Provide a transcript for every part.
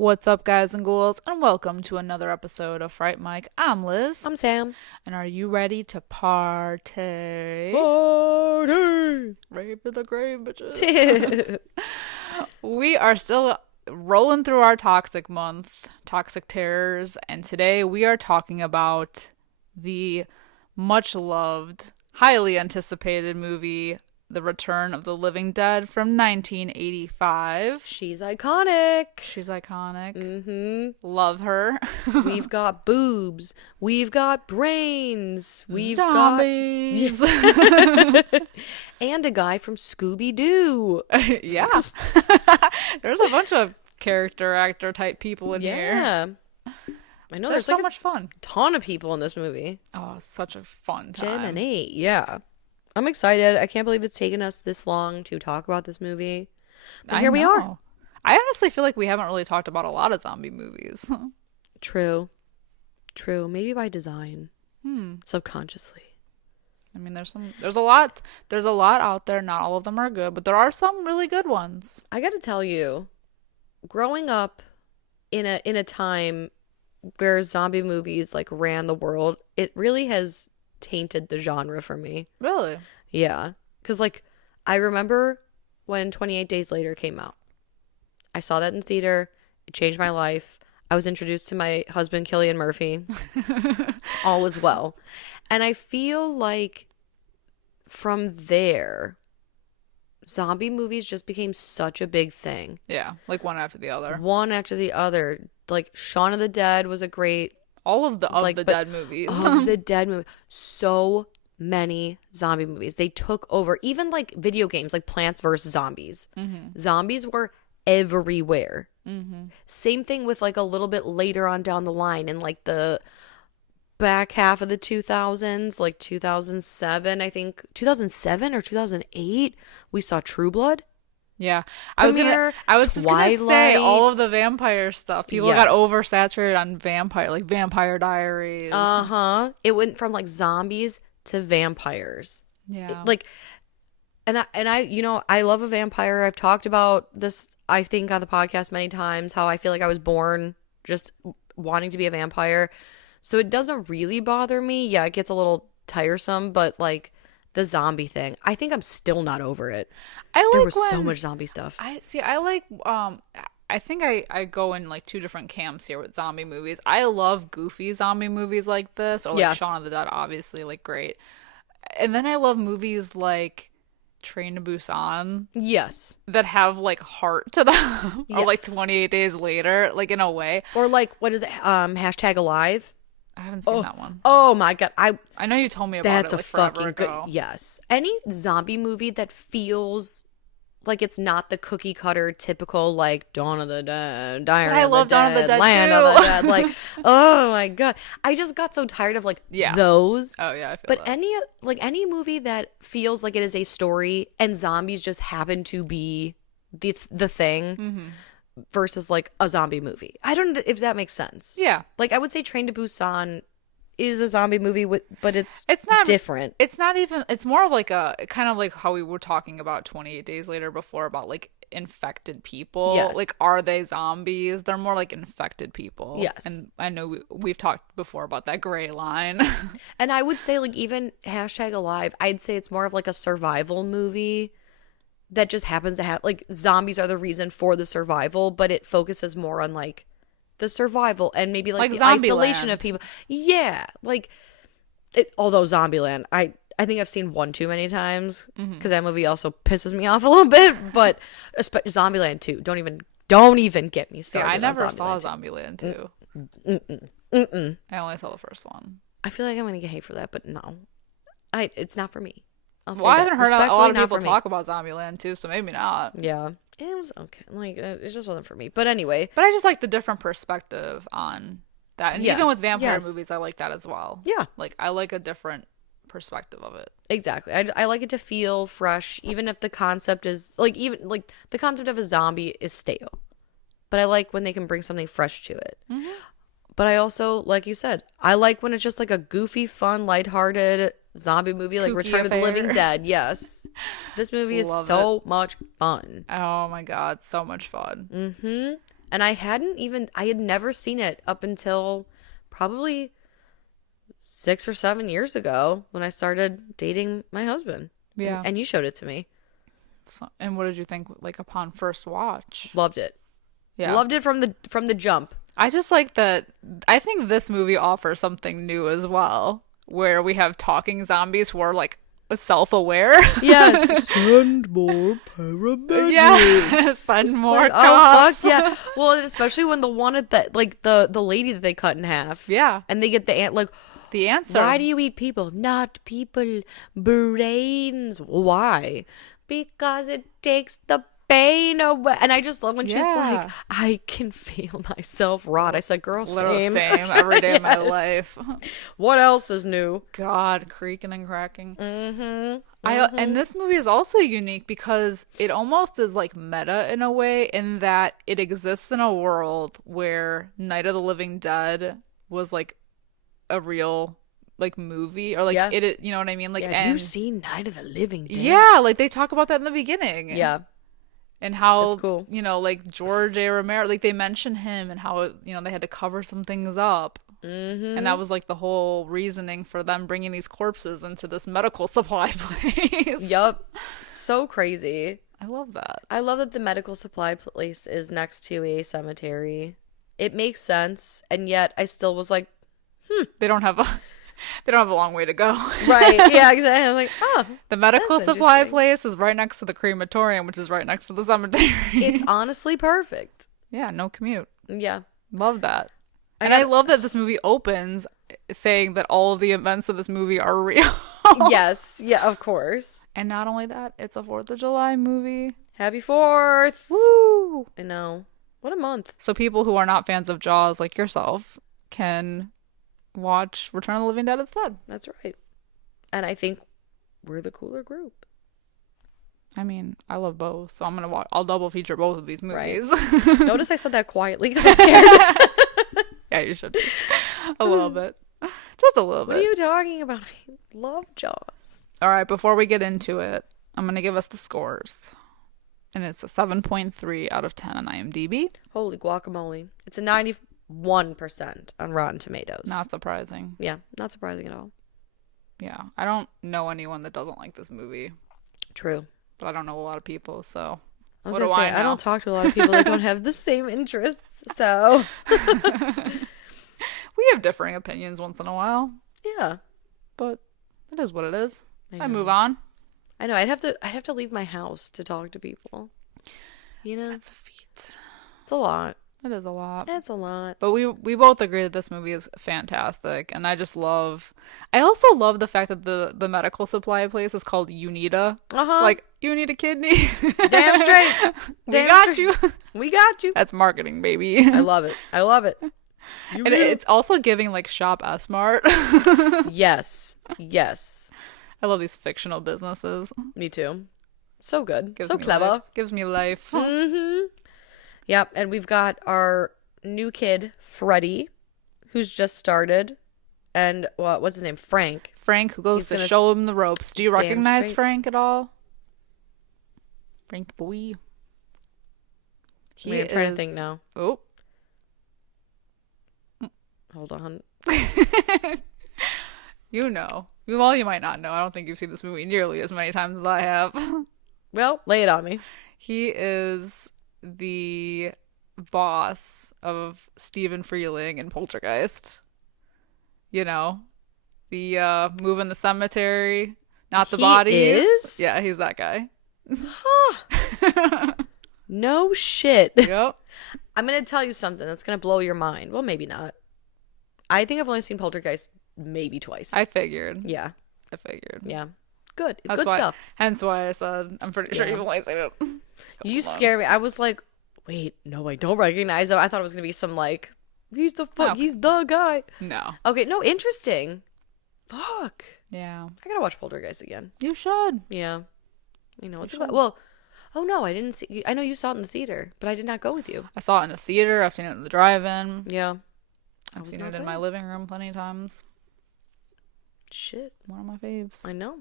What's up, guys and ghouls, and welcome to another episode of Fright Mic. I'm Liz. I'm Sam. And are you ready to party? Party! Rave to the grave, bitches. We are still rolling through our toxic month, toxic terrors, and today we are talking about the much-loved, highly anticipated movie, The Return of the Living Dead from 1985. She's iconic. She's iconic. Mm-hmm. Love her. We've got boobs. We've got brains. We've Zombies. got... and a guy from Scooby-Doo. Yeah. There's a bunch of character actor type people in here. Yeah. I know there's so much fun. Ton of people in this movie. Oh, such a fun time. Jiminy. Yeah. I'm excited. I can't believe it's taken us this long to talk about this movie. But here we are. I honestly feel like we haven't really talked about a lot of zombie movies. True. Maybe by design. Subconsciously. I mean, there's a lot out there. Not all of them are good, but there are some really good ones. I got to tell you, growing up in a time where zombie movies like ran the world, it really has tainted the genre for me. Really? Yeah. Because, like, I remember when 28 Days Later came out. I saw that in theater. It changed my life. I was introduced to my husband, Cillian Murphy. All was well. And I feel like from there, zombie movies just became such a big thing. Yeah, like one after the other. One after the other. Like, Shaun of the Dead was a great... All of the dead movies. Of the dead movies. So many zombie movies. They took over. Even like video games like Plants vs. Zombies. Mm-hmm. Zombies were everywhere. Mm-hmm. Same thing with like a little bit later on down the line in like the back half of the 2000s, like 2007, I think. 2007 or 2008, we saw True Blood. Yeah, I was just gonna say all of the vampire stuff. People got oversaturated on Vampire Diaries. It went from like zombies to vampires. Yeah, and I I love a vampire. I've talked about this, I think, on the podcast many times. How I feel like I was born just wanting to be a vampire, so it doesn't really bother me. Yeah, it gets a little tiresome, but like the zombie thing, I think I'm still not over it. There was so much zombie stuff. I think I go in like two different camps here with zombie movies. I love goofy zombie movies like this, or like Shaun of the Dead, obviously, like great. And then I love movies like Train to Busan. Yes. That have like heart to them. Or like 28 Days Later, like in a way. Or like, what is it? #Alive. I haven't seen that one. Oh my god. I know you told me about it like forever ago. Yes. Any zombie movie that feels like it's not the cookie cutter typical like Dawn of the Dead, Diary of the Dead, I love Dawn of the Dead Land too. of the Dead. Like, oh my god. I just got so tired of like those. Oh yeah, I feel but that. any movie that feels like it is a story and zombies just happen to be the thing. Mm-hmm. Versus like a zombie movie. I don't know if that makes sense. Yeah. Like I would say Train to Busan is a zombie movie but it's not different. It's not even, it's more of like a kind of like how we were talking about 28 Days Later before about like infected people. Yes. Like, are they zombies? They're more like infected people. Yes. And I know we've talked before about that gray line. And I would say like even #Alive, I'd say it's more of like a survival movie that just happens to have like zombies are the reason for the survival, but it focuses more on like the survival and maybe like the isolation of people. Yeah, like although Zombieland, I think I've seen one too many times because that movie also pisses me off a little bit. But Zombieland 2, don't even get me started. Yeah, I never saw Zombieland 2. I only saw the first one. I feel like I'm gonna get hate for that, but no, it's not for me. I haven't heard a lot of people talk about Zombieland too, so maybe not. Yeah, it was okay. Like, it just wasn't for me. But anyway. But I just like the different perspective on that. And even with vampire movies, I like that as well. Yeah. Like, I like a different perspective of it. Exactly. I like it to feel fresh, even if the concept is the concept of a zombie is stale. But I like when they can bring something fresh to it. Mm-hmm. But I also, like you said, I like when it's just like a goofy, fun, lighthearted zombie movie, like Kooky Return of the affair. Living Dead. Yes. This movie is Love so much fun. Oh my god, so much fun. Mm-hmm. And I had never seen it up until probably 6 or 7 years ago when I started dating my husband. Yeah. And you showed it to me. So, and what did you think, like, upon first watch? Loved it. Yeah. Loved it from the jump. I just like that. I think this movie offers something new as well, where we have talking zombies who are, like, self-aware. Yes. Send more paramedics. Yeah. Send more Like, cops. oh, fuck yeah. Well, and especially when the one at that, like, the lady that they cut in half. Yeah. And they get the ant, like, The answer. why do you eat people? Not people. Brains. Why? Because it takes the pain away. And I just love when she's like, I can feel myself rot. I said, girl, Literally same. same every day of my Yes. life. What else is new? God, creaking and cracking. Mm-hmm. And this movie is also unique because it almost is like meta in a way, in that it exists in a world where Night of the Living Dead was like a real like movie, or like it, you know what I mean? Like, Yeah, and you seen Night of the Living Dead? yeah, like they talk about that in the beginning. Yeah. And how, That's cool. you know, like George A. Romero, like they mention him and how, you know, they had to cover some things up. Mm-hmm. And that was like the whole reasoning for them bringing these corpses into this medical supply place. Yup. So crazy. I love that. I love that the medical supply place is next to a cemetery. It makes sense, and yet I still was like, They don't have a long way to go. right, yeah, exactly. I'm like, oh, The medical that's supply interesting. place is right next to the crematorium, which is right next to the cemetery. It's honestly perfect. Yeah, no commute. Yeah. Love that. And I love that this movie opens saying that all of the events of this movie are real. Yes. Yeah, of course. And not only that, it's a 4th of July movie. Happy 4th. Woo! I know. What a month. So people who are not fans of Jaws, like yourself, can watch Return of the Living Dead instead. That's right. And I think we're the cooler group. I mean, I love both, so I'll double feature both of these movies. Right. Notice I said that quietly because I'm scared. Yeah, you should. A little bit. Just a little What bit. are you talking about? I love Jaws. All right, before we get into it, I'm going to give us the scores. And it's a 7.3 out of 10 on IMDb. Holy guacamole. It's a 91% on Rotten Tomatoes. Not surprising. Yeah, not surprising at all. Yeah, I don't know anyone that doesn't like this movie, True. but I don't know a lot of people, so I was what gonna do say, I know? I don't talk to a lot of people that don't have the same interests, so We have differing opinions once in a while, yeah. but it is what it is. I know. move on. I know. I'd have to leave my house to talk to people. You know, That's a feat. it's a lot. It is a lot. It's a lot. But we both agree that this movie is fantastic, and I also love the fact that the medical supply place is called Unita. Uh-huh. Like, you need a kidney. Damn straight. We Damn got straight. you. We got you. That's marketing, baby. I love it. I love it. And it's also giving like Shop S-Mart. Yes. Yes. I love these fictional businesses. Me too. So good. Gives So me clever. life. Gives me life. Mm-hmm. Yep. And we've got our new kid, Freddie, who's just started. And what's his name? Frank. Frank, who goes He's to gonna show him the ropes. Do you damn recognize straight. Frank at all? Frank boy. I'm trying to think now. Oh. Hold on. You know. Well, you might not know. I don't think you've seen this movie nearly as many times as I have. Well, lay it on me. He is the boss of Stephen Freeling in Poltergeist. You know, the move in the cemetery, not the He bodies. is? Yeah, he's that guy. No shit. Yep. I'm going to tell you something that's going to blow your mind. Well, maybe not. I think I've only seen Poltergeist maybe twice. I figured. Yeah. Yeah. Good. It's That's good why. stuff. Hence why I said I'm pretty sure Yeah. you've only seen it. You scare me. I was like, wait, no, I don't recognize him. I thought it was going to be some like, he's the Okay. he's the guy. No. Okay, no, interesting. Fuck. Yeah. I gotta watch Poltergeist again. You should. Yeah. You know, it's should. about, well, oh no, I didn't see, I know you saw it in the theater, but I did not go with you. I saw it in the theater. I've seen it in the drive-in. Yeah. I've seen it in my living room plenty of times. Shit. One of my faves. I know.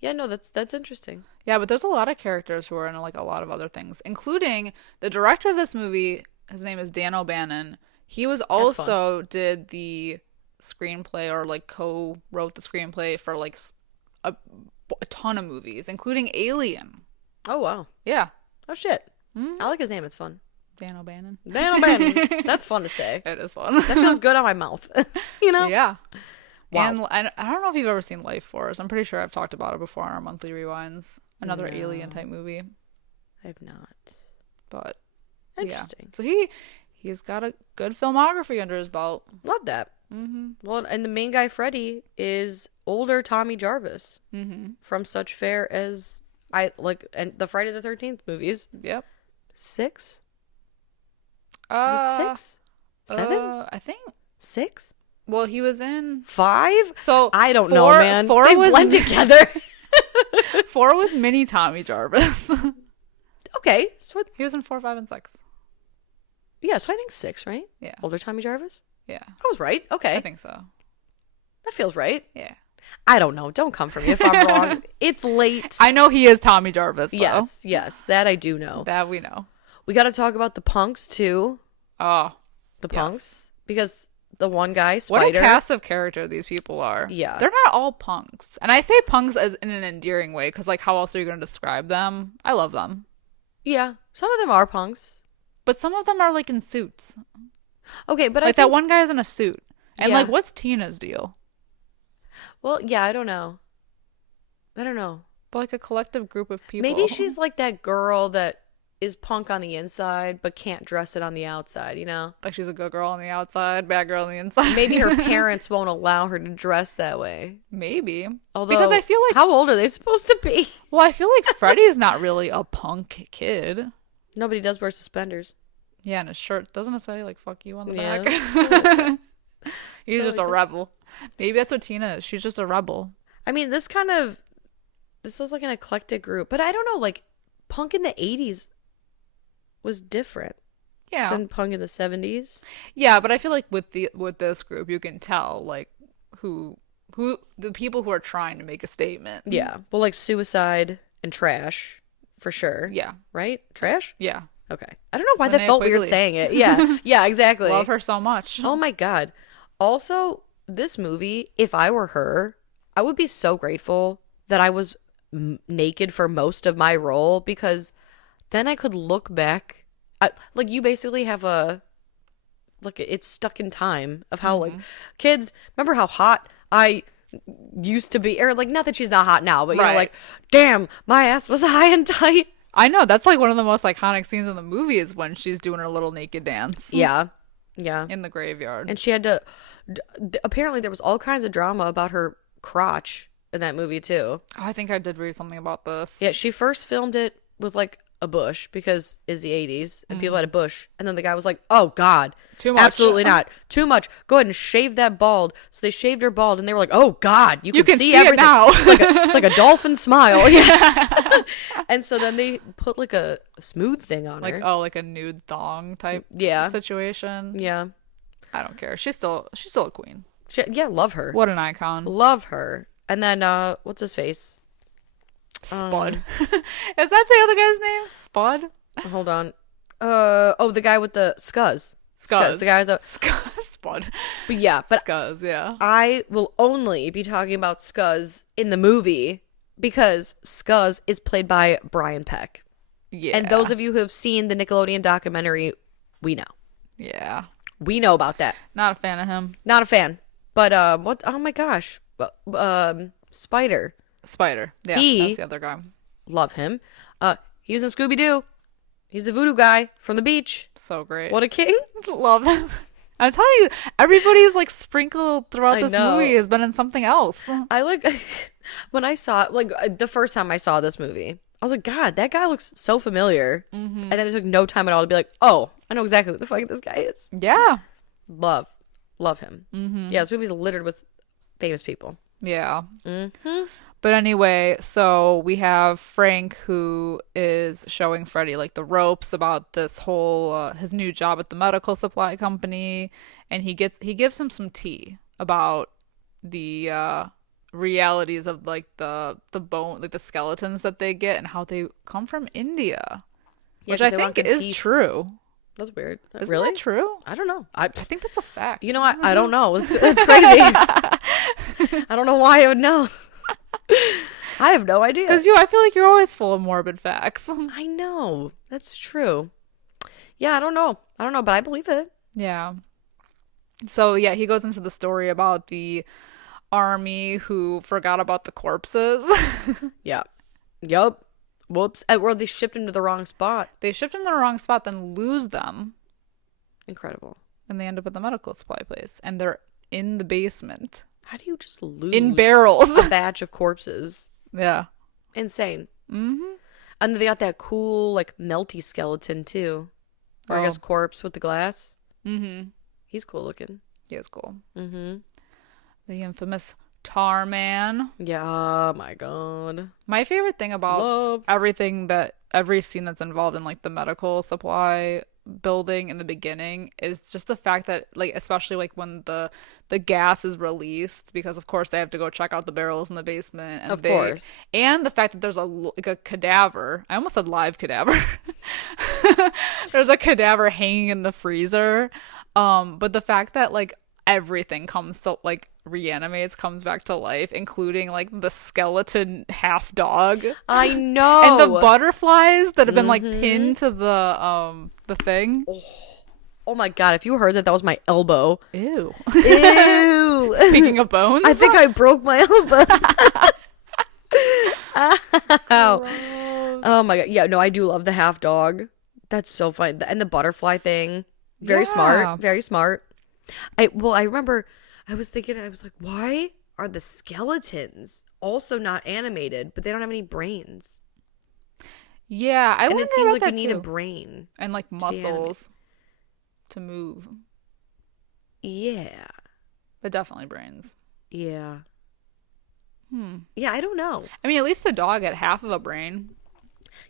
Yeah, no, that's interesting. Yeah, but there's a lot of characters who are in like a lot of other things, including the director of this movie. His name is Dan O'Bannon. He was also did the screenplay or like co-wrote the screenplay for like a ton of movies, including Alien. Oh, wow. Yeah. Oh, shit. I like his name. It's fun. Dan O'Bannon. Dan O'Bannon. That's fun to say. It is fun. That feels good on my mouth. You know? Yeah. Wow. And I don't know if you've ever seen Life Force. I'm pretty sure I've talked about it before on our monthly rewinds. Another Alien type movie. I have not. But interesting. Yeah. So he's got a good filmography under his belt. Love that. Well, and the main guy, Freddy, is older Tommy Jarvis from such fare as and the Friday the 13th movies. Yep. 6? Is it 6? 7? I think 6? Well, he was in 5. So I don't know, man. 4 they was blend together. 4 was mini Tommy Jarvis. Okay, so He was in 4, 5, and 6. yeah, so I think 6, right? Yeah. Older Tommy Jarvis. Yeah. I was right. Okay, I think so. that feels right. Yeah. I don't know. Don't come for me if I'm wrong. It's late. I know he is Tommy Jarvis, though. Yes, that I do know. That we know. We got to talk about the punks too. Oh. The yes. punks, because the one guy, What Spider. a cast of character these people are. Yeah. They're not all punks. And I say punks as in an endearing way, because, like, how else are you going to describe them? I love them. Yeah, some of them are punks. But some of them are, like, in suits. Okay, but like, that one guy's in a suit. And, Yeah. like, what's Tina's deal? Well, yeah, I don't know. They're like a collective group of people. Maybe she's like that girl that is punk on the inside but can't dress it on the outside, you know? Like, she's a good girl on the outside, bad girl on the inside. Maybe her parents won't allow her to dress that way. Maybe. Although, because I feel like... how old are they supposed to be? Well, I feel like Freddy's not really a punk kid. Nobody does wear suspenders. Yeah, and his shirt, doesn't it say, like, fuck you on the Yeah. back? He's just a rebel. Maybe that's what Tina is. She's just a rebel. I mean, this is like an eclectic group. But I don't know, like, punk in the 80s was different Yeah. than punk in the 70s. Yeah, but I feel like with this group, you can tell, like, who the people who are trying to make a statement. Yeah. Well, like Suicide and Trash, for sure. Yeah. Right? Trash? Yeah. Okay. I don't know why Linnea that felt weird Quigley. saying it. Yeah. Yeah, exactly. Love her so much. Oh my God. Also, this movie, if I were her, I would be so grateful that I was naked for most of my role, because then I could look back. Like, you basically have it's stuck in time of how, like, kids, remember how hot I used to be? Or, like, not that she's not hot now, but, you know, like, damn, my ass was high and tight. I know. That's, like, one of the most iconic scenes in the movie is when she's doing her little naked dance. Yeah. Yeah. In the graveyard. And she had to, apparently there was all kinds of drama about her crotch in that movie too. Oh, I think I did read something about this. Yeah, she first filmed it with, like, a bush, because it's the 80s and people had a bush, and then the guy was like, oh God, too much. Absolutely not, too much, go ahead and shave that bald. So they shaved her bald, and they were like, oh God, you can see everything it now. it's like a dolphin smile. Yeah. And so then they put, like, a smooth thing on her, like a nude thong type situation. Yeah. I don't care. She's still a queen. Love her. What an icon. Love her. And then what's his face? Spud. Is that the other guy's name? Spud? Hold on. The guy with the scuzz. Scuzz. The guy with the Spud. But yeah, Scuzz, yeah. I will only be talking about Scuzz in the movie because Scuzz is played by Brian Peck. Yeah. And those of you who have seen the Nickelodeon documentary, we know. Yeah. We know about that. Not a fan of him. Not a fan. But what? Oh my gosh. Spider. Yeah, that's the other guy. Love him. He was in Scooby-Doo. He's the voodoo guy from the beach. So great. What a king. Love him. I'm telling you, everybody's, like, sprinkled throughout this movie has been in something else. I like when I saw it, like, the first time I saw this movie, I was like, God, that guy looks so familiar. And then it took no time at all to be like, oh, I know exactly what the fuck this guy is. Yeah. Love him. Yeah, this movie's littered with famous people. Yeah. Mm-hmm. But anyway, so we have Frank who is showing Freddy like the ropes about this whole his new job at the medical supply company, and he gives him some tea about the realities of like the bone, like the skeletons that they get and how they come from India, Yeah, which 'cause I they want think good is teeth. true. That's weird. Isn't Really? that true? I don't know. I think that's a fact. You know what? I don't know. It's crazy. I don't know why I would know. I have no idea. Because I feel like you're always full of morbid facts. I know. That's true. Yeah, I don't know, but I believe it. Yeah. So yeah, he goes into the story about the army who forgot about the corpses. Yeah. Yup. Whoops. Or they shipped him to the wrong spot. They shipped him to the wrong spot, then lose them, Incredible. and they end up at the medical supply place, and they're in the basement How do you just lose in barrels. a batch of corpses? Yeah. Insane. Mm-hmm. And they got that cool, like, melty skeleton, too. Or I guess corpse with the glass. Mm-hmm. He's cool looking. He is cool. Mm-hmm. The infamous Tar Man. Yeah, oh my god. My favorite thing about Love. every scene that's involved in like the medical supply building in the beginning is just the fact that like especially like when the gas is released, because of course they have to go check out the barrels in the basement, and Of course. and the fact that there's a cadaver. I almost said live cadaver. There's a cadaver hanging in the freezer. But the fact that like everything comes to like comes back to life, including like the skeleton half dog. I know. And the butterflies that have been like pinned to the thing. Oh my god, if you heard that, that was my elbow. Ew. Ew. Speaking of bones. I think I broke my elbow. Ow. Oh my god. Yeah, no, I do love the half dog. That's so fun. And the butterfly thing. Very smart. Very smart. I remember I was thinking, I was like, why are the skeletons also not animated, but they don't have any brains? Yeah, I And wonder it seems about like that you need too. a brain. And like muscles to move. Yeah. But definitely brains. Yeah. Yeah, I don't know. I mean, at least the dog had half of a brain.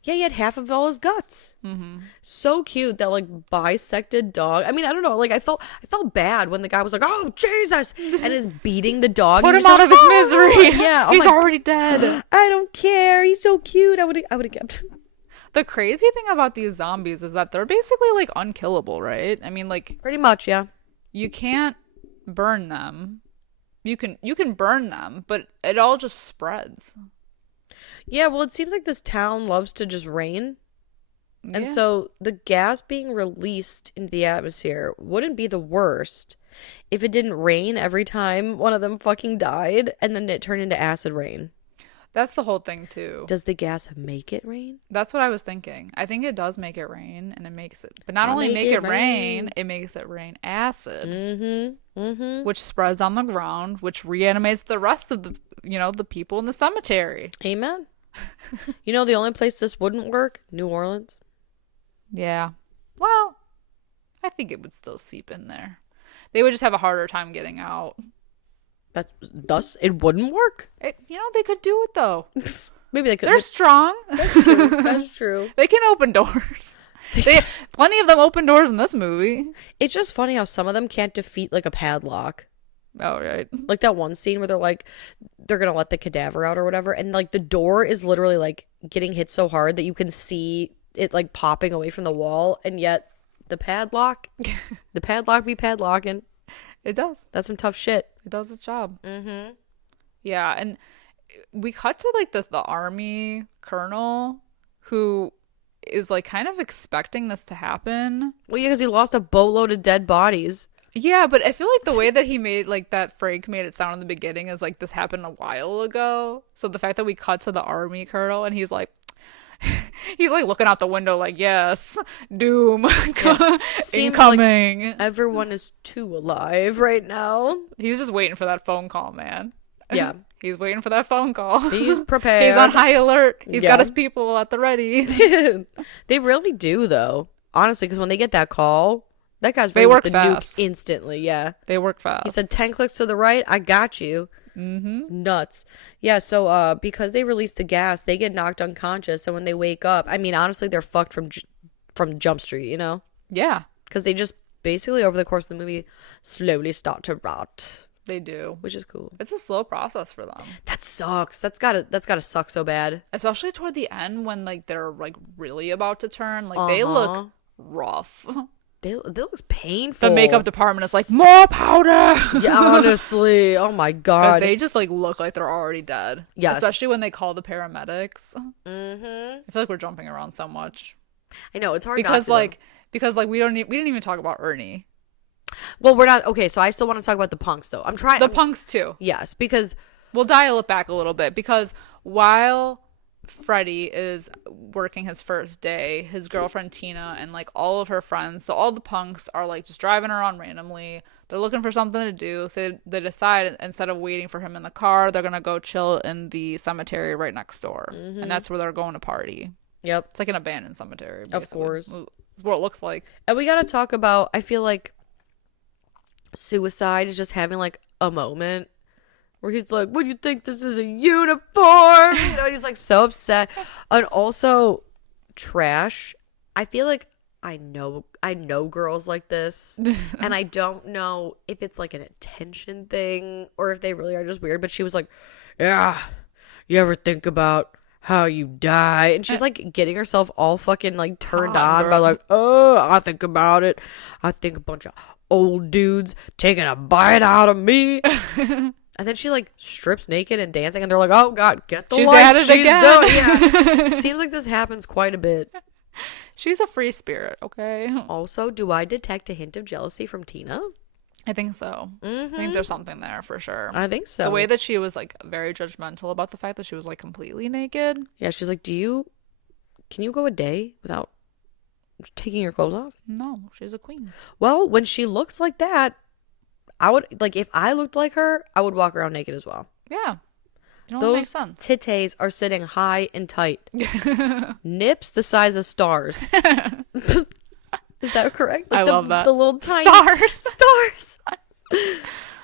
Yeah, he had half of Ella's guts. Mm-hmm. So cute, that like bisected dog. I mean, I don't know. Like I felt bad when the guy was like, "Oh Jesus," and is beating the dog. Put and him you're out just of like, his misery. Yeah, He's already dead. I don't care. He's so cute. I would have kept him. The crazy thing about these zombies is that they're basically like unkillable, right? I mean, like Pretty much, yeah. you can't burn them. You can burn them, but it all just spreads. Yeah, well, it seems like this town loves to just rain. And Yeah. so the gas being released into the atmosphere wouldn't be the worst if it didn't rain every time one of them fucking died and then it turned into acid rain. That's the whole thing too. Does the gas make it rain? That's what I was thinking. I think it does make it rain, and it makes it, but not I'll only make make it it rain, rain. it makes it rain acid, Mm-hmm. Mm-hmm. which spreads on the ground, which reanimates the rest of the people in the cemetery. Amen. You know the only place this wouldn't work? New Orleans. Yeah. Well, I think it would still seep in there. They would just have a harder time getting out. Thus, it wouldn't work. They could do it though. Maybe they could. They're strong. That's true. That's true. They can open doors. Plenty of them open doors in this movie. It's just funny how some of them can't defeat like a padlock. Oh, right. Like that one scene where they're gonna let the cadaver out or whatever, and like the door is literally like getting hit so hard that you can see it like popping away from the wall, and yet the padlock be padlocking. It does. That's some tough shit. It does its job. Mm-hmm. Yeah, and we cut to like the army colonel who is like kind of expecting this to happen. Well, yeah, because he lost a boatload of dead bodies. Yeah, but I feel like the way that he made like that Frank made it sound in the beginning is like this happened a while ago. So the fact that we cut to the army colonel and he's like looking out the window like, yes, doom incoming. Like everyone is too alive right now. He's just waiting for that phone call, man. Yeah. He's waiting for that phone call. He's prepared. He's on high alert. He's Yeah. got his people at the ready. They really do, though. Honestly, because when they get that call, that guy's They ready work with the fast. nuke instantly. Yeah. They work fast. He said 10 clicks to the right. I got you. It's nuts. Yeah, so because they release the gas, they get knocked unconscious, and when they wake up, I mean, honestly, they're fucked from Jump Street, you know? Yeah. Because they just basically, over the course of the movie, slowly start to rot. They do. Which is cool. It's a slow process for them. That sucks. That's gotta suck so bad. Especially toward the end when like they're like really about to turn. Like they look rough. They looks painful. The makeup department is like, more powder. Yeah, honestly. Oh my god. Because they just like look like they're already dead. Yes. Especially when they call the paramedics. Mm-hmm. I feel like we're jumping around so much. I know, it's hard because not to, because we didn't even talk about Ernie. Well, we're not okay, so I still want to talk about the punks though. Punks too. Yes, because we'll dial it back a little bit because while Freddie is working his first day, his girlfriend Tina and like all of her friends, so all the punks are like just driving around randomly. They're looking for something to do, so they decide instead of waiting for him in the car, they're gonna go chill in the cemetery right next door, and that's where they're going to party. Yep, it's like an abandoned cemetery, basically. Of course. It's what it looks like. And we gotta talk about, I feel like Suicide is just having like a moment where he's like, what do you think this is, a uniform? You know, he's like so upset. And also Trash, I feel like I know girls like this, and I don't know if it's like an attention thing or if they really are just weird, but she was like, yeah, you ever think about how you die? And she's like getting herself all fucking like turned on by like, oh, I think about it. I think a bunch of old dudes taking a bite out of me. And then she like strips naked and dancing, and they're like, oh god, get the lights, she's again. Yeah. Seems like this happens quite a bit. She's a free spirit, okay? Also, do I detect a hint of jealousy from Tina? I think so. I think there's something there for sure. I think so. The way that she was like very judgmental about the fact that she was like completely naked. Yeah, she's like, can you go a day without taking your clothes off? No, she's a queen. Well, when she looks like that, I would, like, if I looked like her, I would walk around naked as well. Yeah. Those makes sense. titties are sitting high and tight. Nips the size of stars. Is that correct? Like I love that. The little tiny stars.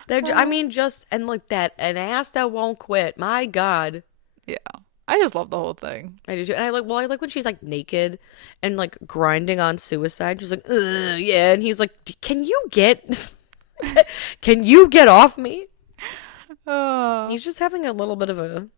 I mean, just, and like that, an ass that won't quit. My God. Yeah. I just love the whole thing. I do too. And I like when she's like naked and like grinding on Suicide. She's like, ugh, yeah. And he's like, can you get off me? He's just having a little bit of a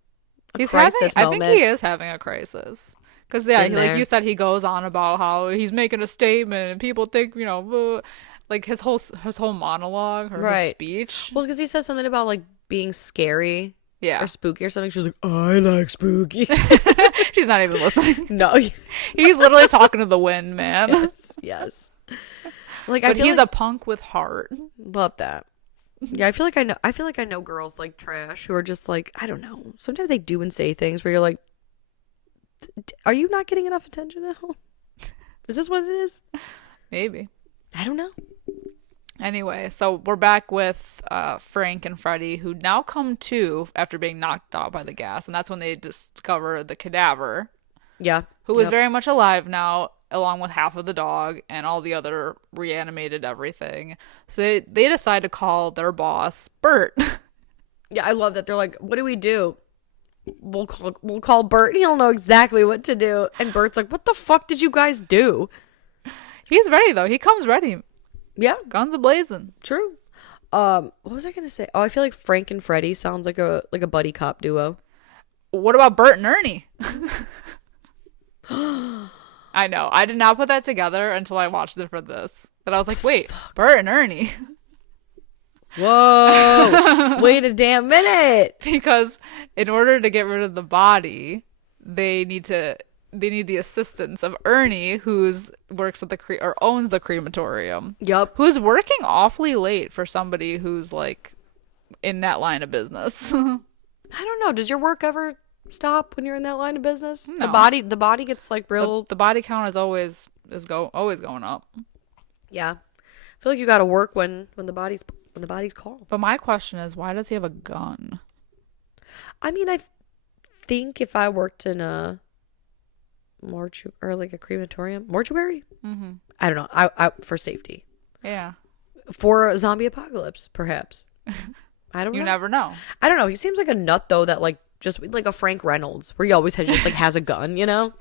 crisis moment. I think he is having a crisis. Because, yeah, like you said, he goes on about how he's making a statement and people think, you know, like his whole monologue or his speech. Well, because he says something about like being scary. Yeah. Or spooky or something. She's like, I like spooky. She's not even listening. No. He's literally talking to the wind, man. Yes. Like, but he's a punk with heart. Love that. Yeah, I feel like I know girls like Trash who are just like, I don't know. Sometimes they do and say things where you're like, are you not getting enough attention at home? Is this what it is? Maybe. I don't know. Anyway, so we're back with Frank and Freddie, who now come to after being knocked out by the gas, and that's when they discover the cadaver. Yeah. Who is very much alive now, along with half of the dog and all the other reanimated everything. So they decide to call their boss, Bert. Yeah, I love that. They're like, what do we do? We'll call Bert. He'll know exactly what to do. And Bert's like, what the fuck did you guys do? He's ready, though. He comes ready. Yeah. Guns a-blazing. True. What was I going to say? Oh, I feel like Frank and Freddie sounds like a buddy cop duo. What about Bert and Ernie? I know. I did not put that together until I watched it for this. But I was like, wait, Bert and Ernie. Whoa. Wait a damn minute. Because in order to get rid of the body, they need the assistance of Ernie, who's works at or owns the crematorium. Yep. Who's working awfully late for somebody who's like in that line of business. I don't know. Does your work ever stop when you're in that line of business? No. The body gets like real. The body count is always going up. Yeah. I feel like you got to work when the body's called. But my question is, why does he have a gun? I mean, I think if I worked in a or like a mortuary. Mm-hmm. I don't know. I for safety. Yeah. For a zombie apocalypse, perhaps. I don't know. You never know. I don't know. He seems like a nut though. That like just like a Frank Reynolds, where he always just like has a gun. You know.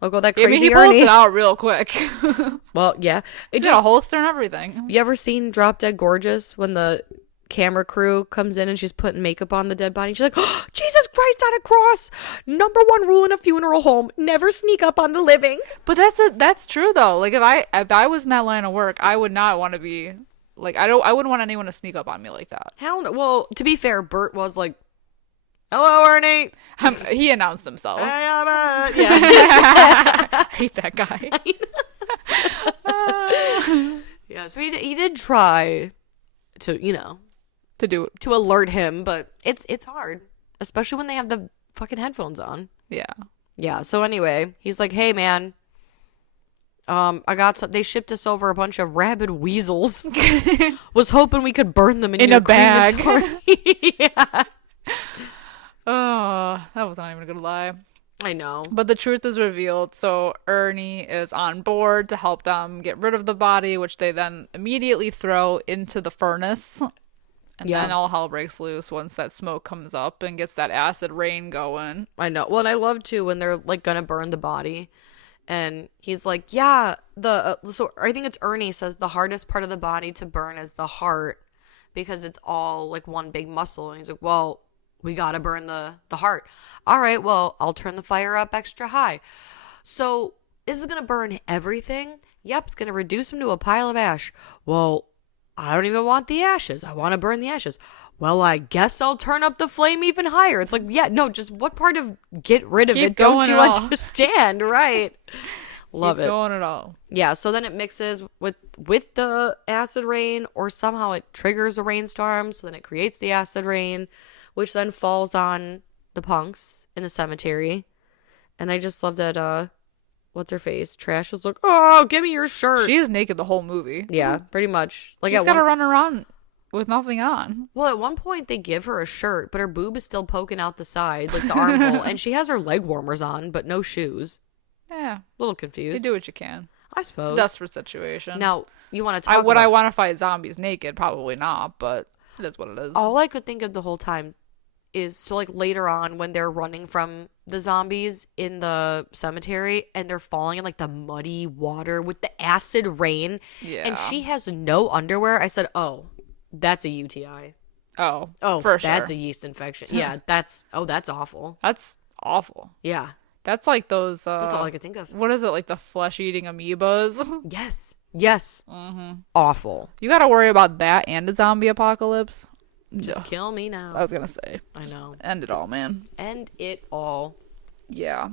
Look at that crazy I mean, he Ernie. pulls it out real quick. Well, yeah. It's got a holster and everything. You ever seen Drop Dead Gorgeous when the camera crew comes in and she's putting makeup on the dead body? She's like, oh, Jesus Christ on a cross. Number one rule in a funeral home: never sneak up on the living. But that's true though. Like if I was in that line of work, I would not want to be like I wouldn't want anyone to sneak up on me like that. Hell no. Well, to be fair, Bert was like, hello, Ernie. He announced himself. Yeah. I hate that guy. Yeah, so he did try to, you know, To do it. to alert him, but it's hard, especially when they have the fucking headphones on. Yeah. Yeah, so anyway, he's like, hey, man, I got some, they shipped us over a bunch of rabid weasels. Was hoping we could burn them in your a bag. yeah. Oh, that was not even a good lie. I know. But the truth is revealed, so Ernie is on board to help them get rid of the body, which they then immediately throw into the furnace. And then all hell breaks loose once that smoke comes up and gets that acid rain going. I know. Well, and I love, too, when they're, like, gonna burn the body. And he's like, yeah, so I think it's Ernie says the hardest part of the body to burn is the heart because it's all, like, one big muscle. And he's like, well, we gotta burn the heart. All right, well, I'll turn the fire up extra high. So, is it gonna burn everything? Yep, it's gonna reduce him to a pile of ash. Well, I don't even want the ashes. I want to burn the ashes. Well, I guess I'll turn up the flame even higher. It's like, yeah, no, just what part of get rid of it don't you understand? Right. Love it. Keep going at all. Yeah, so then it mixes with the acid rain, or somehow it triggers a rainstorm, so then it creates the acid rain, which then falls on the punks in the cemetery. And I just love that, what's her face? Trash is like, oh, give me your shirt. She is naked the whole movie. Yeah, pretty much. Like, she's got to run around with nothing on. Well, at one point they give her a shirt, but her boob is still poking out the side, like the armhole, and she has her leg warmers on, but no shoes. Yeah. A little confused. You do what you can. I suppose. It's a desperate situation. Now, you want to talk Would I want to fight zombies naked? Probably not, but it is what it is. All I could think of the whole time is, so like later on when they're running from the zombies in the cemetery and they're falling in like the muddy water with the acid rain, and she has no underwear. I said, oh, that's a UTI. Oh, for sure. That's a yeast infection. Yeah, that's awful. That's awful. Yeah. That's like those. That's all I could think of. What is it, like the flesh-eating amoebas? Yes. Mm-hmm. Awful. You got to worry about that and a zombie apocalypse. Just kill me now. I was gonna say. I know. End it all, man. End it all. Yeah.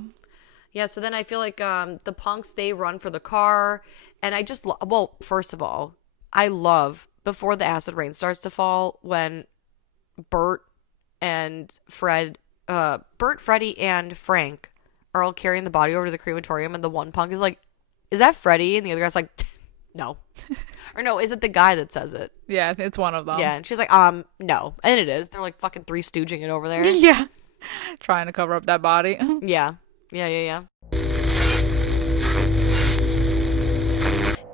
Yeah. So then I feel like the punks, they run for the car, and I just well, first of all, I love before the acid rain starts to fall when Bert, Freddie, and Frank are all carrying the body over to the crematorium, and the one punk is like, "Is that Freddie?" And the other guy's like, "No." Or no, is it the guy that says it? Yeah, it's one of them. Yeah, and she's like, no. And it is. They're like fucking Three Stooging it over there. Yeah. Trying to cover up that body. Yeah.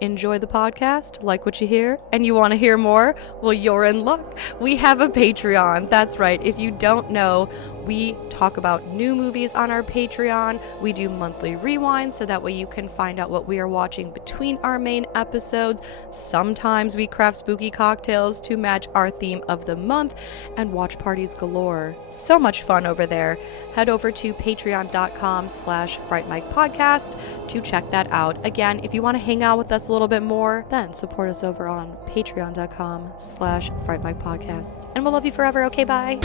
Enjoy the podcast? Like what you hear? And you want to hear more? Well, you're in luck. We have a Patreon. That's right. If you don't know, we talk about new movies on our Patreon. We do monthly rewinds so that way you can find out what we are watching between our main episodes. Sometimes we craft spooky cocktails to match our theme of the month, and watch parties galore. So much fun over there. Head over to patreon.com/Fright Mic podcast to check that out. Again, if you want to hang out with us a little bit more, then support us over on patreon.com/Fright Mic podcast. And we'll love you forever. Okay, bye.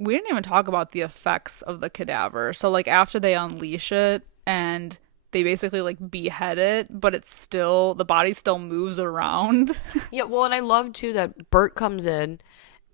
We didn't even talk about the effects of the cadaver. So like after they unleash it and they basically like behead it, but it's still, the body still moves around. Yeah, well, and I love too that Bert comes in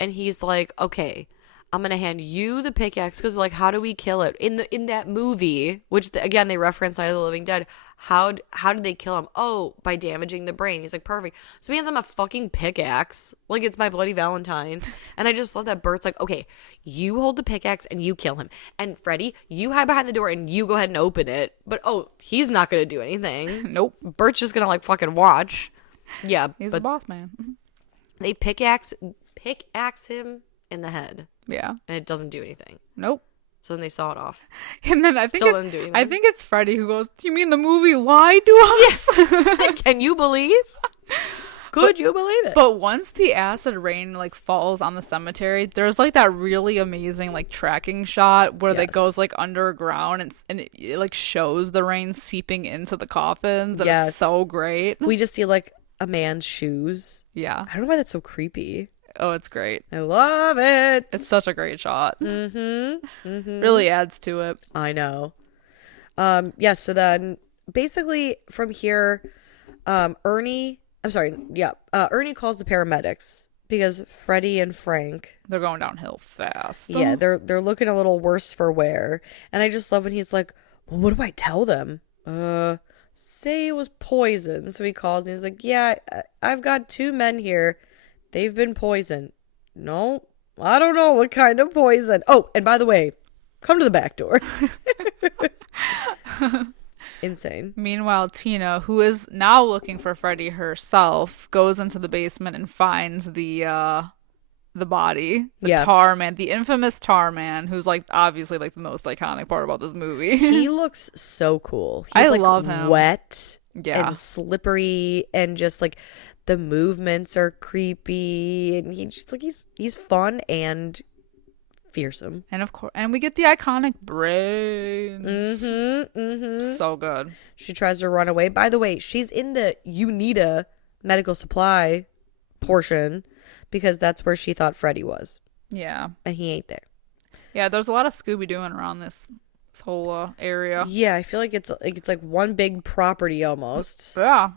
and he's like, okay, I'm gonna hand you the pickaxe, because like, how do we kill it in that movie, which again they reference Night of the Living Dead? How did they kill him? Oh, by damaging the brain. He's like, perfect. So he hands him a fucking pickaxe, like it's My Bloody Valentine. And I just love that Bert's like, okay, you hold the pickaxe and you kill him, and Freddy, you hide behind the door and you go ahead and open it. But oh, he's not gonna do anything. Nope. Bert's just gonna like fucking watch. Yeah, he's the boss man. They pickaxe him in the head, Yeah. and it doesn't do anything. Nope. So then they saw it off. And then I think Still doesn't do anything. I think it's Freddy who goes, "Do you mean the movie lied to us?" Can you believe? Could you believe it? But once the acid rain like falls on the cemetery, there's like that really amazing like tracking shot where it goes like underground and it like shows the rain seeping into the coffins, and it's so great. We just see like a man's shoes. Yeah. I don't know why that's so creepy. Oh, it's great. I love it. It's such a great shot. Really adds to it. I know. So then basically from here, Ernie calls the paramedics because Freddie and Frank, they're going downhill fast. Yeah, they're looking a little worse for wear. And I just love when he's like, "Well, what do I tell them? Say it was poison." So he calls and he's like, "Yeah, I've got 2 men here. They've been poisoned." "No, I don't know what kind of poison. Oh, and by the way, come to the back door." Insane. Meanwhile, Tina, who is now looking for Freddy herself, goes into the basement and finds the body, tar man, the infamous tar man, who's like obviously like the most iconic part about this movie. He looks so cool. I love him. Wet and slippery, and just like the movements are creepy, and he's fun and fearsome. And of course, and we get the iconic brains. So good. She tries to run away. By the way, she's in the Unita medical supply portion because that's where she thought Freddy was. Yeah. And he ain't there. Yeah, there's a lot of Scooby-Dooing around this whole area. Yeah, I feel like it's like one big property almost. Yeah.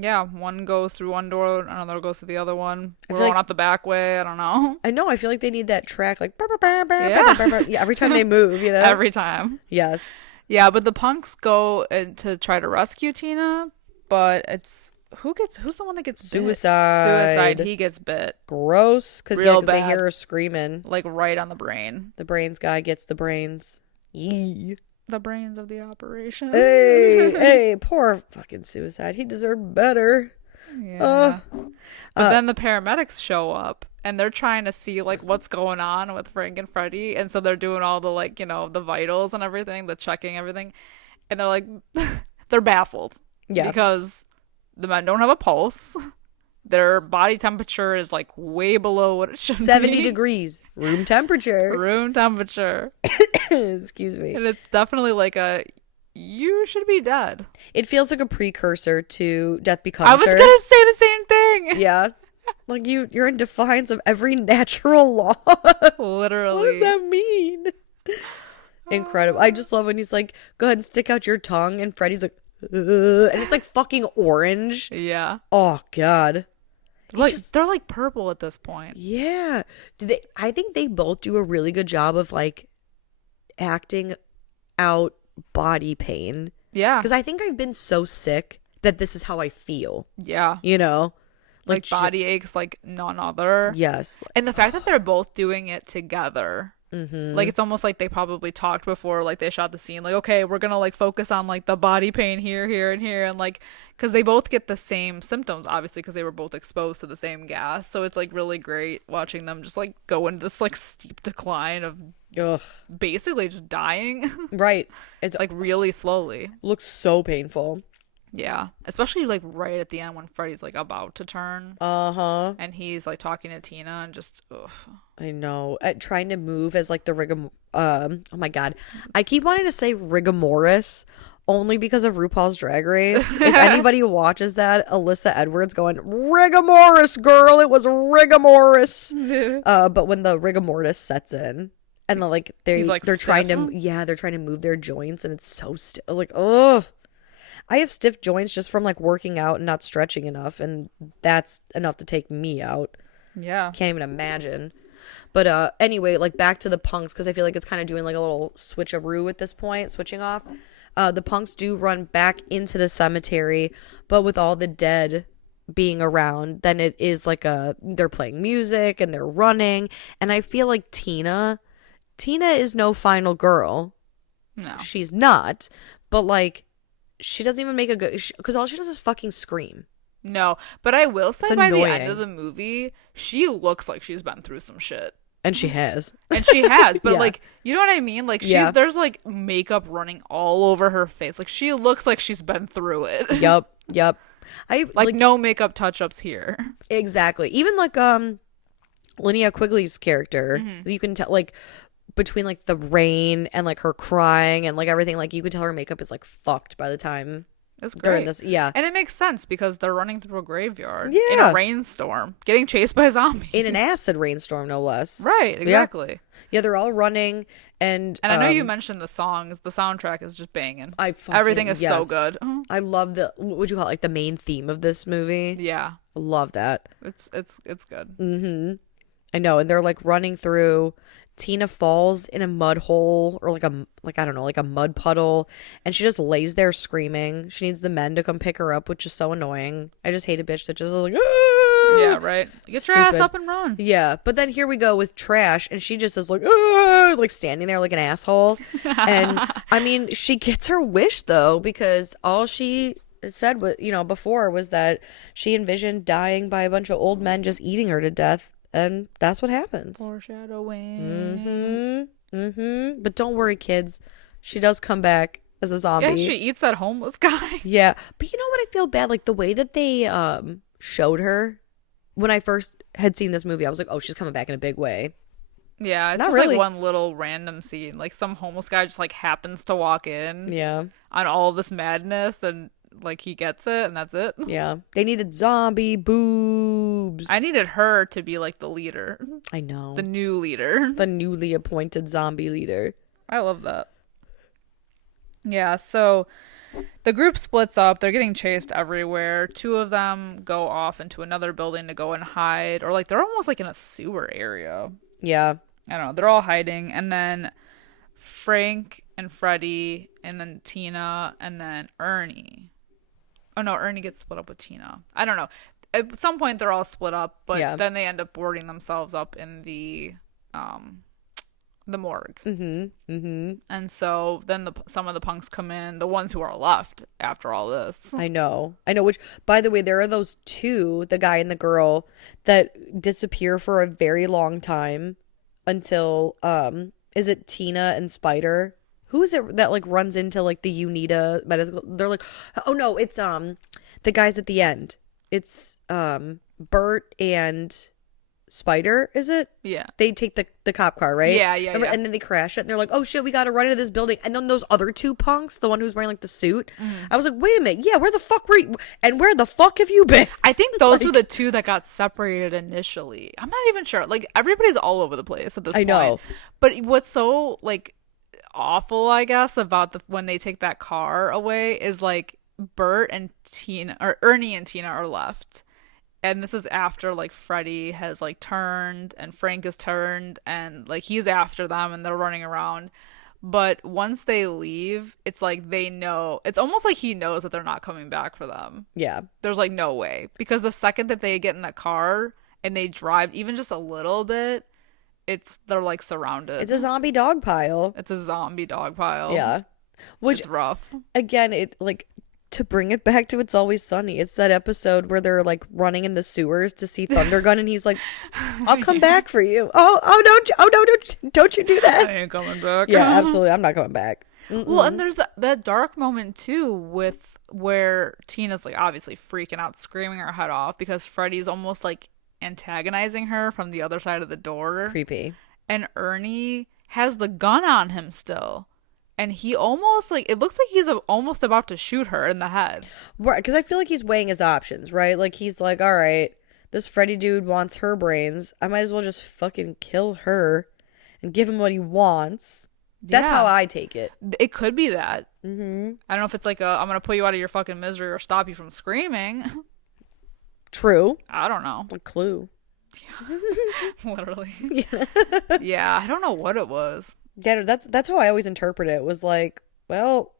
Yeah, one goes through one door, another goes through the other one. We're going out the back way. I don't know. I know. I feel like they need that track, like, yeah, every time they move, you know? Every time. Yes. Yeah, but the punks go to try to rescue Tina, but it's who's the one that gets Suicide. Bit? He gets bit. Gross, because they hear her screaming. Like right on the brain. The brains guy gets the brains. Yee. The brains of the operation. Hey, poor fucking Suicide. He deserved better. Yeah. But then the paramedics show up and they're trying to see like what's going on with Frank and Freddy, and so they're doing all the like, the vitals and everything, the checking everything, and they're like they're baffled. Yeah. Because the men don't have a pulse. Their body temperature is like way below what it should 70 be. 70 degrees. Room temperature. Excuse me. And it's definitely like you should be dead. It feels like a precursor to Death Becomes Her. I was going to say the same thing. Yeah. Like you're in defiance of every natural law. Literally. What does that mean? Incredible. I just love when he's like, "Go ahead and stick out your tongue," and Freddy's like, "Ugh," and it's like fucking orange. Yeah. Oh God. They're like purple at this point. Yeah. I think they both do a really good job of like acting out body pain. Yeah. Because I think I've been so sick that this is how I feel. Yeah. Like body aches like none other. Yes. And the fact that they're both doing it together. Mm-hmm. Like it's almost like they probably talked before like they shot the scene, like, okay, we're gonna like focus on like the body pain here and here, and like because they both get the same symptoms obviously because they were both exposed to the same gas, so it's like really great watching them just like go into this like steep decline of basically just dying. Right. It's like really slowly. Looks so painful. Yeah, especially like right at the end when Freddy's like about to turn. And he's like talking to Tina and just I know. Trying to move as like the oh my God. I keep wanting to say rigomoris only because of RuPaul's Drag Race. If anybody watches that, Alyssa Edwards going, "Rigomoris, girl, it was rigomoris." But when the rigor mortis sets in and they're trying to move their joints and it's so stiff. I was like, ugh. I have stiff joints just from like working out and not stretching enough, and that's enough to take me out. Yeah. Can't even imagine. But anyway, like back to the punks, because I feel like it's kind of doing like a little switcheroo at this point, switching off. The punks do run back into the cemetery, but with all the dead being around, then it is like they're playing music and they're running, and I feel like Tina is no final girl. No. She's not, but like she doesn't even make a good, because all she does is fucking scream. No, but I will say It's by the end annoying. of the movie, she looks like she's been through some shit. And she has. And she has, but Yeah. like, you know what I mean? Like, Yeah. there's like makeup running all over her face. Like, she looks like she's been through it. Yep. I Like no makeup touch-ups here. exactly. Even like Linnea Quigley's character, you can tell like between like the rain and like her crying and like everything, like you could tell her makeup is like fucked by the time It's during great. this. Yeah. And it makes sense because they're running through a graveyard in Yeah. a rainstorm, getting chased by zombies. In an acid rainstorm, no less. Right, exactly. Yeah, they're all running and And I know you mentioned the songs. The soundtrack is just banging. everything is so good. I love what would you call it, like the main theme of this movie. Yeah, I love that. it's good. I know, and they're like running through. Tina falls in a mud hole or I don't know, like a mud puddle, and she just lays there screaming. She needs the men to come pick her up, which is so annoying. I just hate a bitch that just like, ah! Yeah, right. Get your ass Stupid. up and run. Yeah, but then here we go with Trash, and she just is like, ah! Like standing there like an asshole. And I mean, she gets her wish though, because all she said before was that she envisioned dying by a bunch of old men just eating her to death. And that's what happens. Foreshadowing. But don't worry, kids. She does come back as a zombie. Yeah, she eats that homeless guy. Yeah. But you know what I feel bad? Like the way that they showed her when I first had seen this movie, I was like, oh, she's coming back in a big way. Yeah, it's Not just really. like one little random scene. Like some homeless guy just like happens to walk in Yeah. on all this madness and like he gets it and that's it. Yeah. They needed zombie boobs. I needed her to be like the leader. I know. The new leader. The newly appointed zombie leader. I love that. Yeah, so the group splits up. They're getting chased everywhere. Two of them go off into another building to go and hide, or like they're almost like in a sewer area. Yeah. I don't know. They're all hiding, and then Frank and Freddie, and then Tina, and then Ernie. Oh no, Ernie gets split up with Tina. I don't know. At some point, they're all split up, but then they end up boarding themselves up in the morgue. And so then some of the punks come in, the ones who are left after all this. I know. Which, by the way, there are those two, the guy and the girl, that disappear for a very long time until, is it Tina and Spider? Who is it that like runs into like the Unita medical? They're like, oh no, it's the guys at the end. It's Bert and Spider, is it? Yeah. They take the cop car, right? Yeah. And then they crash it and they're like, oh shit, we gotta run into this building. And then those other two punks, the one who's wearing like the suit, I was like, wait a minute, yeah, where the fuck were you? And where the fuck have you been? I think those were the two that got separated initially. I'm not even sure. Like everybody's all over the place at this point. I know. But what's so like awful, I guess, about when they take that car away is like Bert and Tina, or Ernie and Tina are left. And this is after like Freddie has like turned and Frank has turned and like he's after them and they're running around. But once they leave, it's like they know, it's almost like he knows that they're not coming back for them. Yeah. There's like no way, because the second that they get in the car and they drive even just a little bit, they're like surrounded. It's a zombie dog pile. It's a zombie dog pile. Yeah. Which, it's rough. again, it like, to bring it back to It's Always Sunny, it's that episode where they're like running in the sewers to see Thundergun, and he's like, "I'll come back for you." Oh no, don't you do that? I ain't coming back. Yeah, absolutely, I'm not coming back. Well, and there's that dark moment too with where Tina's like obviously freaking out, screaming her head off because Freddy's almost like antagonizing her from the other side of the door. Creepy. And Ernie has the gun on him still. And he almost like, it looks like he's almost about to shoot her in the head. Right, because I feel like he's weighing his options, right? Like he's like, all right, this Freddy dude wants her brains. I might as well just fucking kill her and give him what he wants. That's how I take it. It could be that. I don't know if it's like I'm going to pull you out of your fucking misery or stop you from screaming. True. I don't know. A clue. Yeah. Literally. Yeah, I don't know what it was. Yeah, that's how I always interpret it. Was like, well,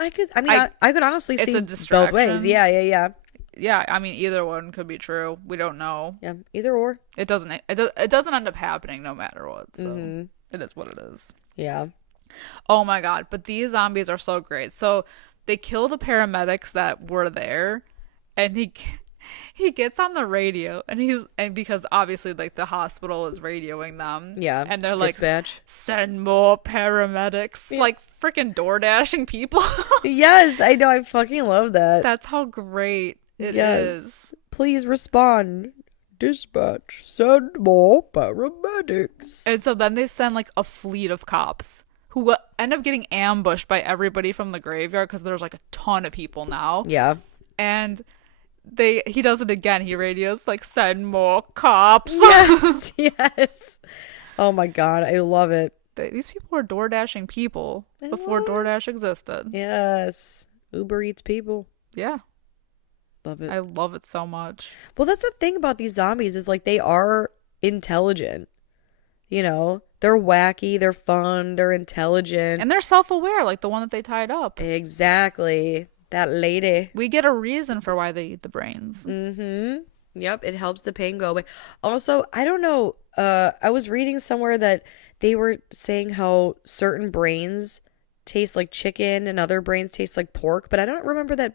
I could honestly see it's a both distraction. ways. Yeah. Yeah, I mean either one could be true. We don't know. Yeah, either or. It doesn't end up happening no matter what. So it is what it is. Yeah. Oh my god, but these zombies are so great. So they kill the paramedics that were there, and he gets on the radio, and because obviously like the hospital is radioing them, Yeah. and they're like, Dispatch. send more paramedics, like freaking door dashing people. Yes, I know. I fucking love that. That's how great it is. Please respond. Dispatch, send more paramedics. And so then they send like a fleet of cops who end up getting ambushed by everybody from the graveyard because there's like a ton of people now. Yeah. And he does it again. He radios like, send more cops. Yes, yes. Oh my god, I love it. These people were door dashing people before DoorDash existed. Yes. Uber Eats people. Yeah. Love it. I love it so much. Well, that's the thing about these zombies is like they are intelligent. You know, they're wacky, they're fun, they're intelligent. And they're self-aware, like the one that they tied up. Exactly. That lady. We get a reason for why they eat the brains. Mm-hmm. Yep, it helps the pain go away. Also, I don't know, I was reading somewhere that they were saying how certain brains taste like chicken and other brains taste like pork, but I don't remember that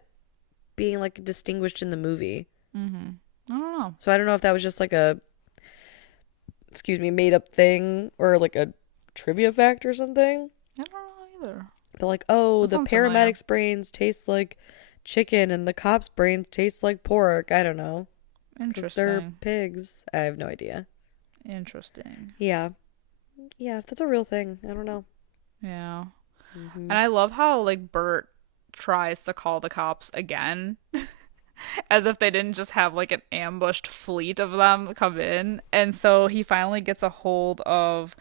being like distinguished in the movie. Mm-hmm. I don't know. So I don't know if that was just like a, made up thing or like a trivia fact or something. I don't know either. But like, oh, That the sounds familiar. paramedics' brains taste like chicken and the cops' brains taste like pork. I don't know. 'Cause they're Interesting. pigs. I have no idea. Interesting. Yeah. Yeah, if that's a real thing. I don't know. Yeah. Mm-hmm. And I love how like Bert tries to call the cops again. As if they didn't just have like an ambushed fleet of them come in. And so he finally gets a hold of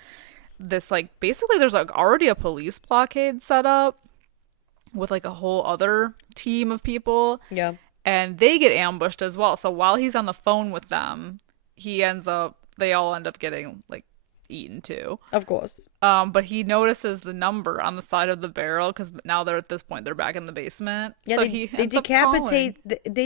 this, like, basically there's like already a police blockade set up with like a whole other team of people. Yeah. And they get ambushed as well. So while he's on the phone with them, they all end up getting like eaten too. Of course. But he notices the number on the side of the barrel because now they're at this point they're back in the basement. Yeah, so they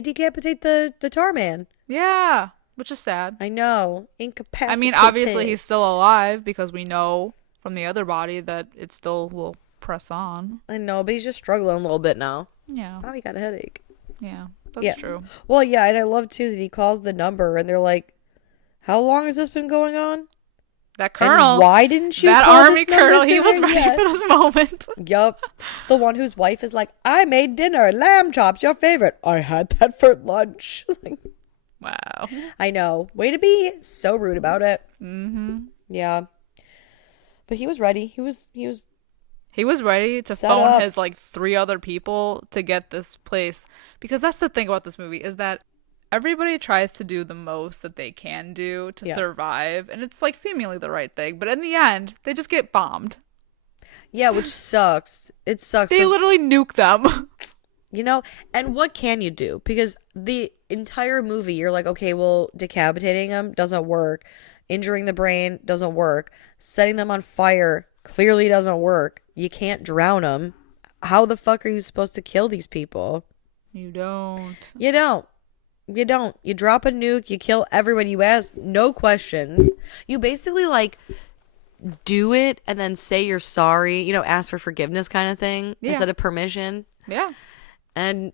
decapitate the tar man. Yeah, which is sad. I know. Incapacitated. I mean, obviously he's still alive because we know from the other body that it still will press on. I know, but he's just struggling a little bit now. Yeah. Now he got a headache. Yeah, that's true. Well, yeah, and I love too that he calls the number and they're like, "How long has this been going on?" That colonel. And why didn't you? That call army this number colonel. He was sooner ready yet? for this moment. Yup. The one whose wife is like, "I made dinner, lamb chops, your favorite. I had that for lunch." Like, Wow. I know. Way to be so rude about it. Mm-hmm. Yeah. But he was ready. He was ready to Set phone up. his like 3 other people to get this place, because that's the thing about this movie is that everybody tries to do the most that they can do to survive, and it's like seemingly the right thing, but in the end they just get bombed. Yeah, which sucks. It sucks. They 'Cause, literally nuke them. you know, and what can you do? Because the entire movie, you're like, okay, well, decapitating them doesn't work. Injuring the brain doesn't work. Setting them on fire clearly doesn't work. You can't drown them. How the fuck are you supposed to kill these people? You don't. You don't. You don't. You drop a nuke, you kill everybody. You ask no questions. You basically like do it and then say you're sorry, you know, ask for forgiveness kind of thing instead of permission. Yeah. And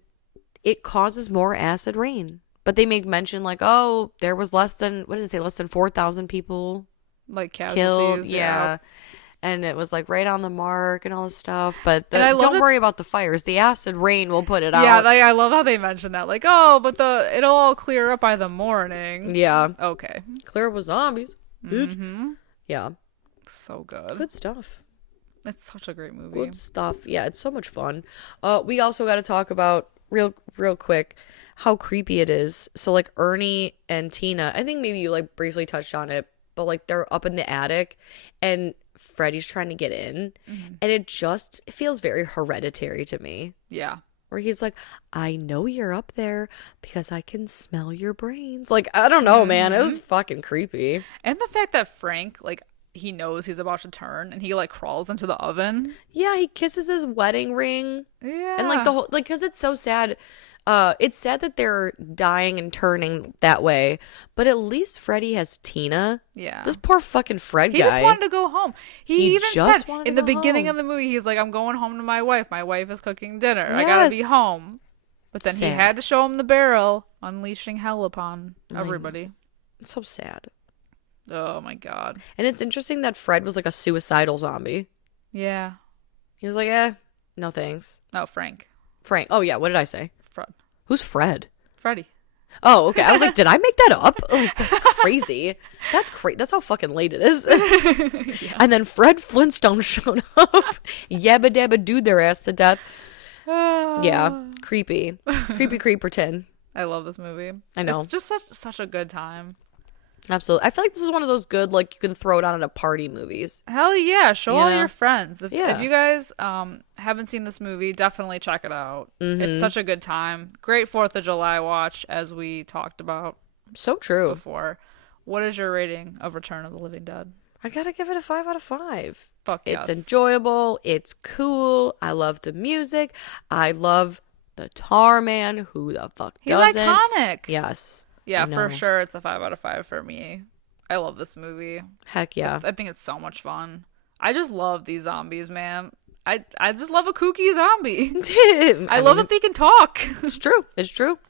it causes more acid rain. But they make mention like, oh, there was less than 4,000 people Like killed. casualties. Yeah. And it was like right on the mark and all this stuff. But And I love don't it- worry about the fires. The acid rain will put it Yeah, out. like, I love how they mention that. Like, oh, but it'll all clear up by the morning. Yeah. Okay. Clear with zombies. Bitch. Mm-hmm. Yeah. So good. Good stuff. It's such a great movie. Good stuff. Yeah, it's so much fun. We also got to talk about real quick how creepy it is. So like Ernie and Tina, I think maybe you like briefly touched on it, but like they're up in the attic and Freddy's trying to get in, and it just feels very Hereditary to me. Yeah. Where he's like, I know you're up there because I can smell your brains. Like, I don't know, man. It was fucking creepy. And the fact that Frank, like, he knows he's about to turn and he, like, crawls into the oven. Yeah, he kisses his wedding ring. Yeah. And like the whole, like, because it's so sad. It's sad that they're dying and turning that way, but at least Freddy has Tina. Yeah. This poor fucking Fred He guy. just wanted to go home. He even just said wanted to in the go beginning home. of the movie, he's like, I'm going home to my wife. My wife is cooking dinner. I gotta be Yes. home. But then he Sad. had to show him the barrel, unleashing hell upon everybody. It's so sad. Oh my god. And it's interesting that Fred was like a suicidal zombie. Yeah. He was like, no thanks. No, Frank. Frank. Oh, yeah. What did I say? Fred. Who's Fred? Freddy. Oh, okay. I was like, did I make that up? Oh, that's crazy. That's crazy. That's how fucking late it is. Yeah. And then Fred Flintstone showed up. Yabba dabba dude their ass to death. Yeah. Creepy. Creepy Creeperton. I love this movie. I know. It's just such a good time. Absolutely. I feel like this is one of those good, like, you can throw it on at a party movies. Hell yeah. Show You all know? your friends. If Yeah. you guys haven't seen this movie, definitely check it out. It's such a good time. Great 4th of July watch, as we talked about So true. before. What is your rating of Return of the Living Dead? I gotta give it a 5 out of 5. Fuck It's yes. enjoyable. It's cool. I love the music. I love the Tar Man. Who the fuck He's doesn't? iconic. Yes. Yeah, I for know. sure. It's a 5 out of 5 for me. I love this movie. Heck yeah. I think it's so much fun. I just love these zombies, man. I just love a kooky zombie. I love that they can talk. It's true. It's true.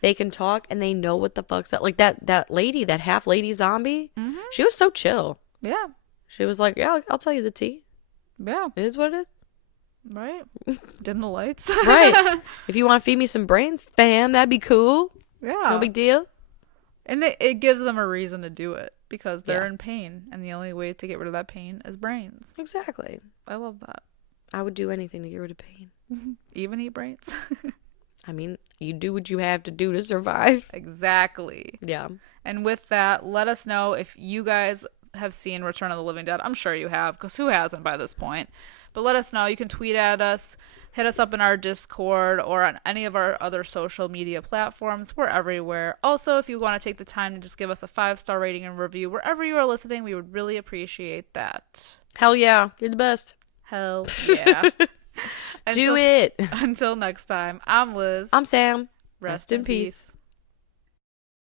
They can talk and they know what the fuck's up. Like that lady, that half lady zombie, she was so chill. Yeah. She was like, yeah, I'll tell you the tea. Yeah. It is what it is. Right. Dim the lights. Right. If you want to feed me some brains, fam, that'd be cool. Yeah. No big deal. And it gives them a reason to do it because they're Yeah. in pain. And the only way to get rid of that pain is brains. Exactly. I love that. I would do anything to get rid of pain. Even eat brains. I mean, you do what you have to do to survive. Exactly. Yeah. And with that, let us know if you guys have seen Return of the Living Dead. I'm sure you have, because who hasn't by this point? But let us know. You can tweet at us, hit us up in our Discord, or on any of our other social media platforms. We're everywhere. Also, if you want to take the time to just give us a 5-star rating and review wherever you are listening, we would really appreciate that. Hell yeah. You're the best. Hell yeah. Do it. Until next time, I'm Liz. I'm Sam. Rest in peace.